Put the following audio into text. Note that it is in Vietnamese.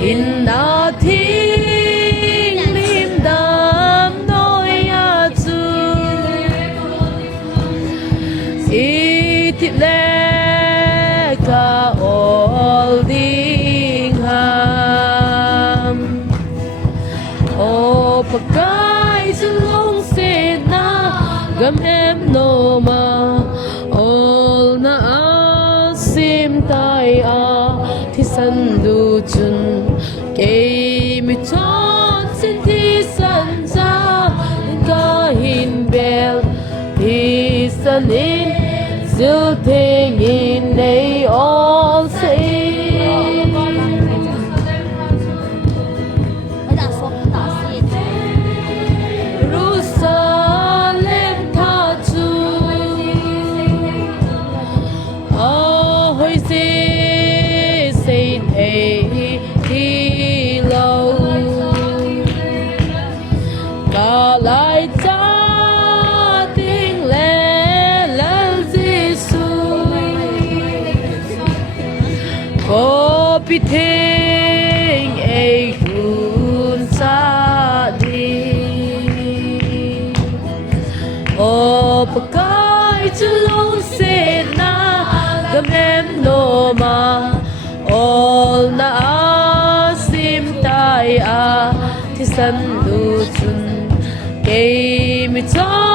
Hinna thinglim damnoiya chun itileka oldingham o pakai sulong sena gamem no ma ol na asim tai a thi san du chun ke mi chon sin thi san sa ka hin bel thi san in zil thing in they all say lại cha tiếng lệ lên Giêsu có biết thiên ai hun sa đi ô pakai chulong se na gamem no ma all na asim tai a thi san du chun Game it's all